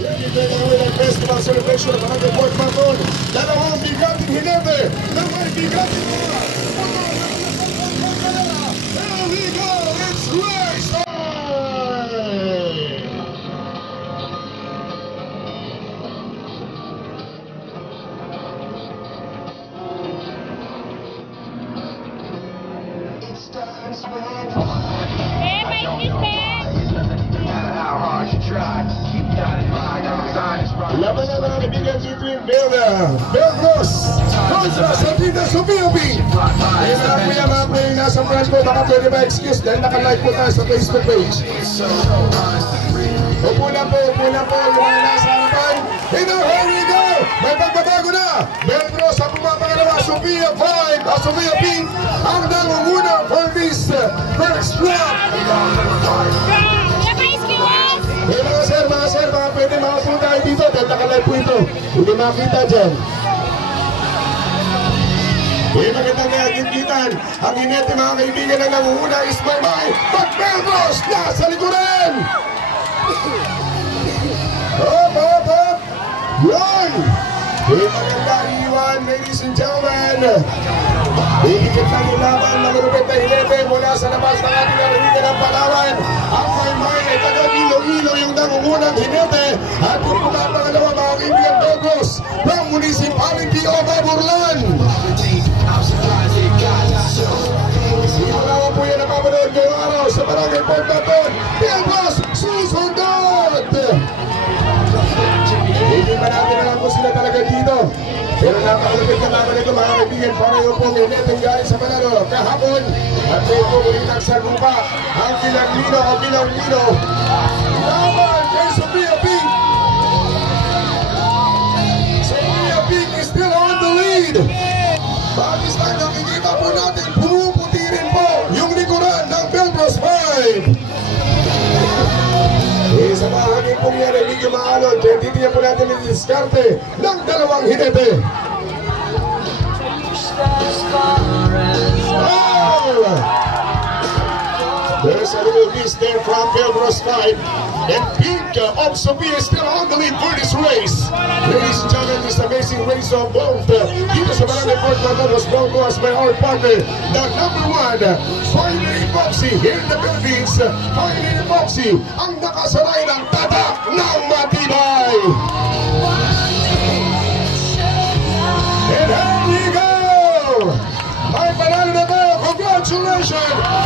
Festival celebration ng Barangay Port Maton. Dalawang bigating hinete na may bigating mga. Here we go! It's race time! It starts with laban na mga kaibigan between Belgros kontra sa Tita Sofia B. Kaya mga kuya nasa front ko, baka pwede ba excuse dahil naka-live po tayo sa Facebook page. Upo lang po yung mga nasa harapan. Here we go! May pagbabago na! Belgros ang pumapangalawa, Sofia 5, Sofia P ang nangunguna for this first lap. Mga sir, baka pwede makapunta tayo dito dahil nakalive po ito. Hindi makita dyan. Magandang nagigkitan. Ang inete mga kaibigan na nangunguna is Maymay Belgros na sa likuran. Hop! Yun! Magandang iwan, ladies and gentlemen. Higit lang yung laban ng malupit na hinete mula sa labas ng ating narinig ng Palawan. Ang Maymay ay taga-Ilo-Ilo yung nangungunang hinete. At kung pumapangalawa mga kaibigan Belgros from Municipality of Aburlan. Simulawan po yan ang mamanood ngayong araw sa Barangay Port Maton. Belgros, susundot! Hindi pa natin alam kung sila talaga dito. Pero napakalapit na naman ito mga kaibigan. Pareho po may netong galing sa Manalo kahapon. At may po ulinag sa lupa ang Bilang-Lino o Bilang-Lino. Laban kay Sofia Pink. Sofia Pink is still on the lead. Bagis lang nakikita po natin, pumuputi rin po yung likuran ng Belgros 5. Sa bahagi pong yan ay medyo maalon. Kaya titiyan po natin yung diskarte ng dalawang hinete. There's a little piece there from Belgros 5. And Pink of Sofia is still on the lead for this race. Ladies and gentlemen, this amazing race of both dito sa Barangay Port Maton was brought to us by our partner, the #1 Pioneer Epoxy here in the Philippines. Pioneer Epoxy ang nakasaray ng tatak ng matibay. And here we go! May panalo na tayo! Congratulations!